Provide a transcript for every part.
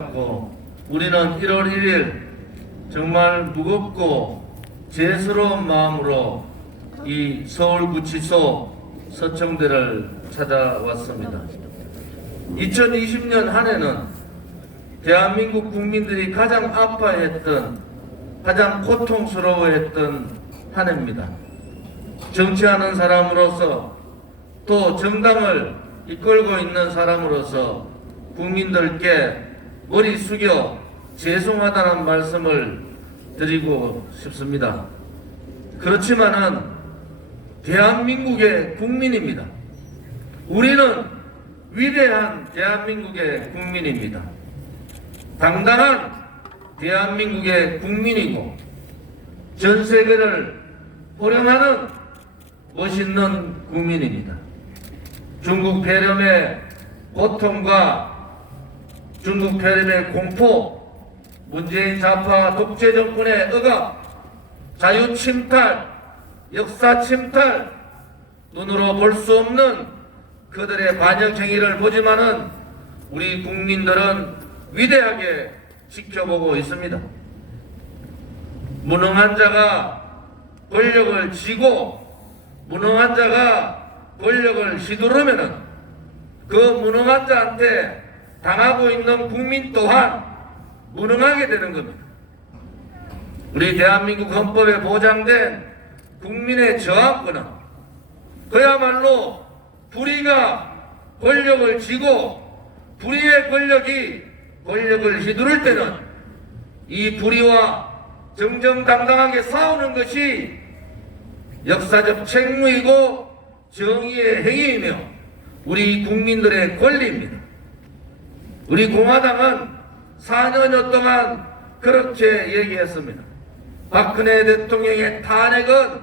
우리는 1월 1일 정말 무겁고 죄스러운 마음으로 이 서울구치소 서청대를 찾아왔습니다. 2020년 한 해는 대한민국 국민들이 가장 아파했던, 가장 고통스러워했던 한 해입니다. 정치하는 사람으로서 또 정당을 이끌고 있는 사람으로서 국민들께 머리 숙여 죄송하다는 말씀을 드리고 싶습니다. 그렇지만은 대한민국의 국민입니다. 우리는 위대한 대한민국의 국민입니다. 당당한 대한민국의 국민이고 전 세계를 호령하는 멋있는 국민입니다. 중국 폐렴의 고통과 중국 폐렴의 공포, 문재인 좌파 독재 정권의 억압, 자유 침탈, 역사 침탈, 눈으로 볼 수 없는 그들의 반역 행위를 보지만은 우리 국민들은 위대하게 지켜보고 있습니다. 무능한 자가 권력을 쥐고 무능한 자가 권력을 휘두르면은 그 무능한 자한테 당하고 있는 국민 또한 무능하게 되는 겁니다. 우리 대한민국 헌법에 보장된 국민의 저항권은 그야말로 불의가 권력을 쥐고 불의의 권력이 권력을 휘두를 때는 이 불의와 정정당당하게 싸우는 것이 역사적 책무이고 정의의 행위이며 우리 국민들의 권리입니다. 우리 공화당은 4년여 동안 그렇게 얘기했습니다. 박근혜 대통령의 탄핵은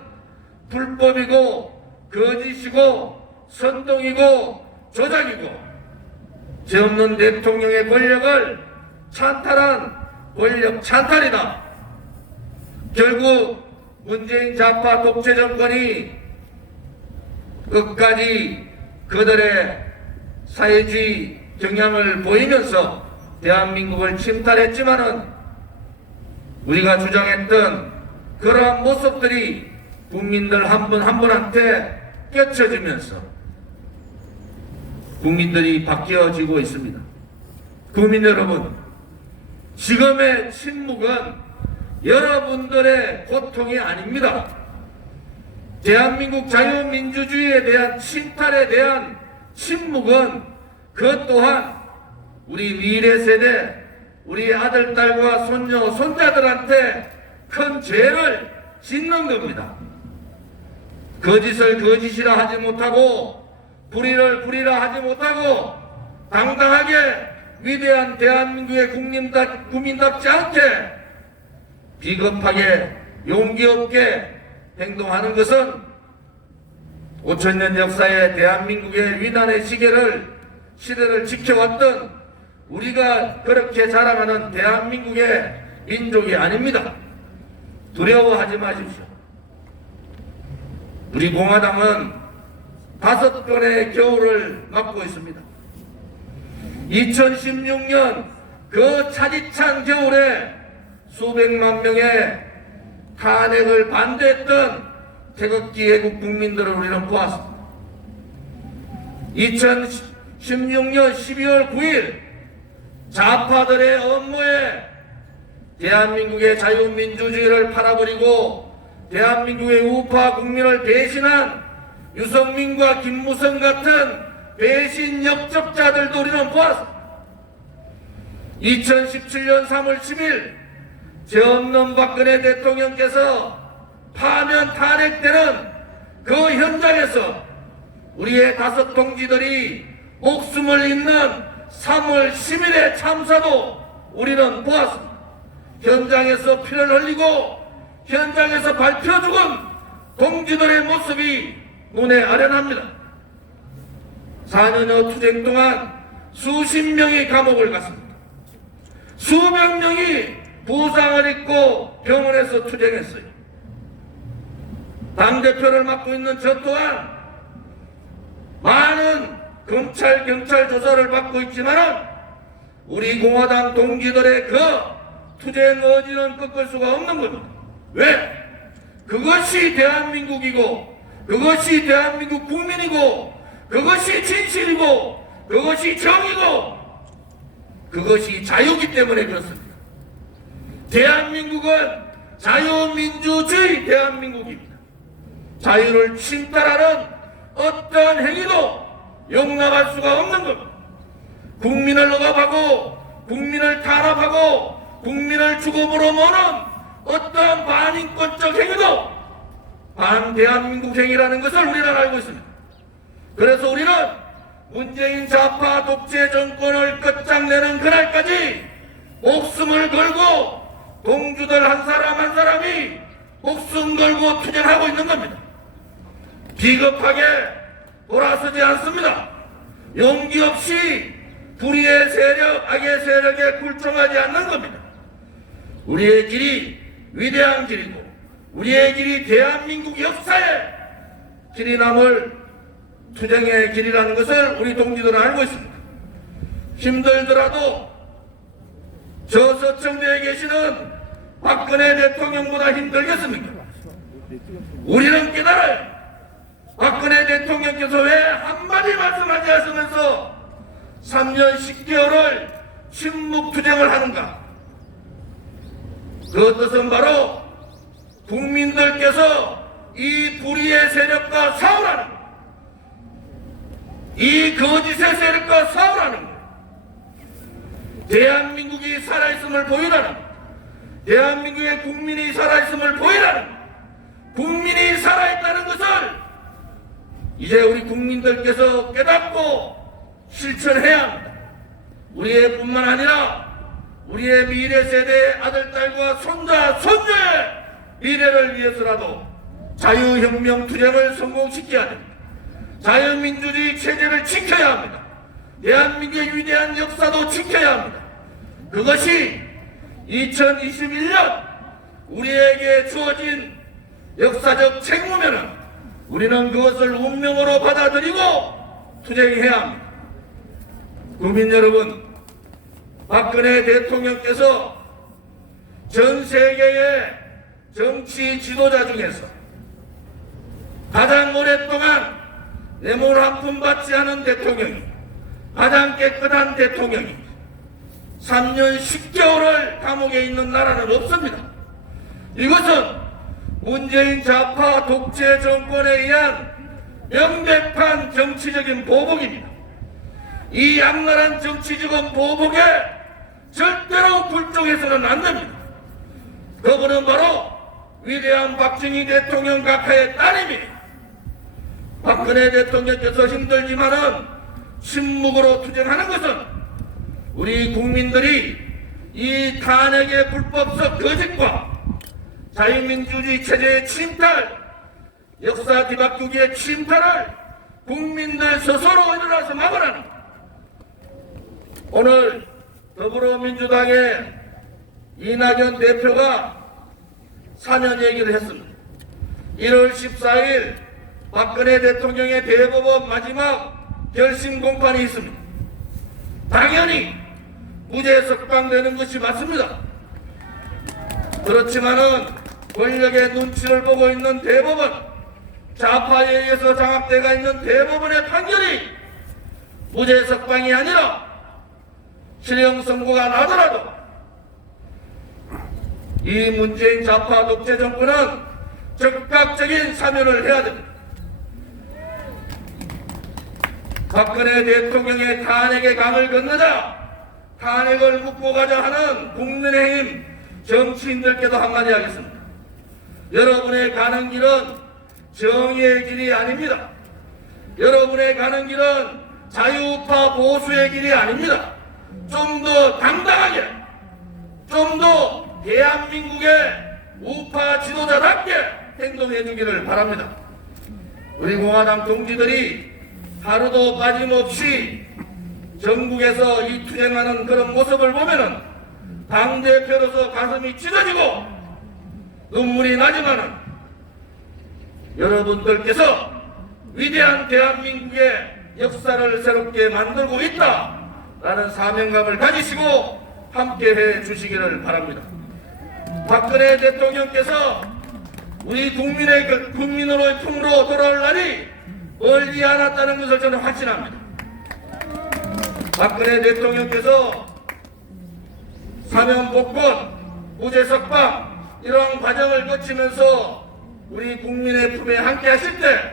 불법이고 거짓이고 선동이고 조작이고 죄 없는 대통령의 권력을 찬탈한 권력 찬탈이다. 결국 문재인 좌파 독재 정권이 끝까지 그들의 사회주의 경향을 보이면서 대한민국을 침탈했지만은 우리가 주장했던 그러한 모습들이 국민들 한 분 한 분한테 껴쳐지면서 국민들이 바뀌어지고 있습니다. 국민 여러분, 지금의 침묵은 여러분들의 고통이 아닙니다. 대한민국 자유민주주의에 대한 침탈에 대한 침묵은 그것 또한 우리 미래 세대, 우리 아들, 딸과 손녀, 손자들한테 큰 죄를 짓는 겁니다. 거짓을 거짓이라 하지 못하고 불의를 불의라 하지 못하고 당당하게 위대한 대한민국의 국민답지 않게 비겁하게 용기 없게 행동하는 것은 5천년 역사의 대한민국의 위난의 시대를 지켜왔던 우리가 그렇게 자랑하는 대한민국의 민족이 아닙니다. 두려워하지 마십시오. 우리 공화당은 5번의 겨울을 맞고 있습니다. 2016년 그 차디찬 겨울에 수백만 명의 탄핵을 반대했던 태극기 애국 국민들을 우리는 보았습니다. 2016년 12월 9일 좌파들의 업무에 대한민국의 자유민주주의를 팔아버리고 대한민국의 우파 국민을 배신한 유성민과 김무성 같은 배신 역적자들도 우리는 보았습니다. 2017년 3월 10일 죄 없는 박근혜 대통령께서 파면 탄핵되는 그 현장에서 우리의 5 동지들이 목숨을 잃는 3월 10일의 참사도 우리는 보았습니다. 현장에서 피를 흘리고 현장에서 밟혀 죽은 동지들의 모습이 눈에 아련합니다. 4년여 투쟁 동안 수십 명이 감옥을 갔습니다. 수백 명이 부상을 입고 병원에서 투쟁했어요. 당대표를 맡고 있는 저 또한 많은 검찰, 경찰 조사를 받고 있지만 우리 공화당 동지들의 그 투쟁 의지는 꺾을 수가 없는 겁니다. 왜? 그것이 대한민국이고, 그것이 대한민국 국민이고, 그것이 진실이고, 그것이 정이고, 그것이 자유기 때문에 그렇습니다. 대한민국은 자유민주주의 대한민국입니다. 자유를 침탈하는 어떤 행위도 용납할 수가 없는 겁니다. 국민을 억압하고 국민을 탄압하고 국민을 죽음으로 모는 어떤 반인권적 행위도 반대한민국 행위라는 것을 우리는 알고 있습니다. 그래서 우리는 문재인 좌파 독재 정권을 끝장내는 그날까지 목숨을 걸고 동주들 한 사람 한 사람이 목숨 걸고 투쟁하고 있는 겁니다. 비겁하게 돌아서지 않습니다. 용기 없이 불의의 세력, 악의 세력에 굴종하지 않는 겁니다. 우리의 길이 위대한 길이고 우리의 길이 대한민국 역사의 길이 남을 투쟁의 길이라는 것을 우리 동지들은 알고 있습니다. 힘들더라도 저 서청대에 계시는 박근혜 대통령보다 힘들겠습니까? 우리는 깨달아요. 박근혜 대통령께서 왜 한마디 말씀하지 않으면서 3년 10개월을 침묵투쟁을 하는가? 그 뜻은 바로 국민들께서 이 불의의 세력과 싸우라는 거예요. 이 거짓의 세력과 싸우라는 거예요. 대한민국이 살아있음을 보이라는 거예요. 대한민국의 국민이 살아있음을 보이라는 거예요. 국민이 살아있다는 것을 이제 우리 국민들께서 깨닫고 실천해야 합니다. 우리의 뿐만 아니라 우리의 미래 세대의 아들, 딸과 손자, 손녀의 미래를 위해서라도 자유혁명 투쟁을 성공시켜야 됩니다. 자유민주주의 체제를 지켜야 합니다. 대한민국의 위대한 역사도 지켜야 합니다. 그것이 2021년 우리에게 주어진 역사적 책무면은 우리는 그것을 운명으로 받아들이고 투쟁해야 합니다. 국민 여러분, 박근혜 대통령께서 전 세계의 정치 지도자 중에서 가장 오랫동안 뇌물 한 푼 받지 않은 대통령이, 가장 깨끗한 대통령이 3년 10개월을 감옥에 있는 나라는 없습니다. 이것은 문재인 좌파 독재 정권에 의한 명백한 정치적인 보복입니다. 이 악랄한 정치적인 보복에 절대로 굴종해서는 안 됩니다. 그분은 바로 위대한 박정희 대통령 각하의 딸입니다. 박근혜 대통령께서 힘들지만은 침묵으로 투쟁하는 것은 우리 국민들이 이 탄핵의 불법적 거짓과 자유민주주의 체제의 침탈, 역사 뒤바꾸기의 침탈을 국민들 스스로 일어나서 막으라는 것. 오늘 더불어민주당의 이낙연 대표가 사면 얘기를 했습니다. 1월 14일 박근혜 대통령의 대법원 마지막 결심 공판이 있습니다. 당연히 무죄 석방되는 것이 맞습니다. 그렇지만은 권력의 눈치를 보고 있는 대법원, 좌파에 의해서 장악되어 있는 대법원의 판결이 무죄 석방이 아니라 실형 선고가 나더라도 이 문재인 좌파 독재 정권은 적극적인 사면을 해야 됩니다. 박근혜 대통령의 탄핵의 강을 건너자 탄핵을 묻고 가자 하는 국민의힘 정치인들께도 한마디 하겠습니다. 여러분의 가는 길은 정의의 길이 아닙니다. 여러분의 가는 길은 자유우파 보수의 길이 아닙니다. 좀 더 당당하게, 좀 더 대한민국의 우파 지도자답게 행동해 주기를 바랍니다. 우리 공화당 동지들이 하루도 빠짐없이 전국에서 이 투쟁하는 그런 모습을 보면은 당대표로서 가슴이 찢어지고 눈물이 나지만은 여러분들께서 위대한 대한민국의 역사를 새롭게 만들고 있다 라는 사명감을 가지시고 함께해 주시기를 바랍니다. 박근혜 대통령께서 우리 국민으로의 품으로 돌아올 날이 멀지 않았다는 것을 저는 확신합니다. 박근혜 대통령께서 사면복권, 무죄석방 이러한 과정을 거치면서 우리 국민의 품에 함께 하실 때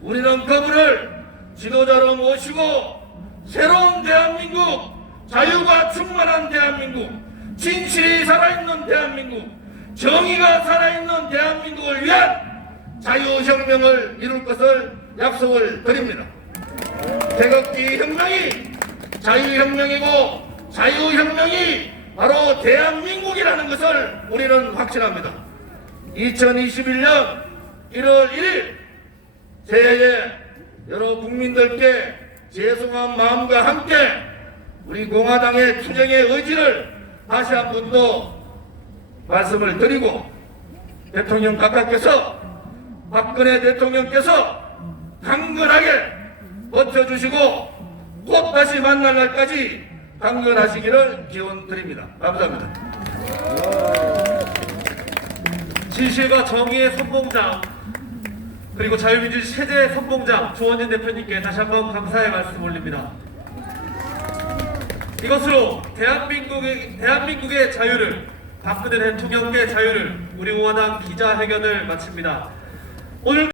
우리는 그분을 지도자로 모시고 새로운 대한민국, 자유가 충만한 대한민국, 진실이 살아있는 대한민국, 정의가 살아있는 대한민국을 위한 자유혁명을 이룰 것을 약속을 드립니다. 태극기 혁명이 자유혁명이고 자유혁명이 바로 대한민국이라는 것을 우리는 확신합니다. 2021년 1월 1일 새해에 여러 국민들께 죄송한 마음과 함께 우리 공화당의 투쟁의 의지를 다시 한 번 더 말씀을 드리고 대통령 각하께서 박근혜 대통령께서 강건하게 버텨주시고 곧 다시 만날 날까지 강건하시기를 기원드립니다. 감사합니다. 진실과 정의의 선봉장 그리고 자유민주주의 체제의 선봉장 조원진 대표님께 다시 한번 감사의 말씀 올립니다. 이것으로 대한민국의 자유를, 박근혜 대통령의 자유를 우리 공화당 기자회견을 마칩니다. 오늘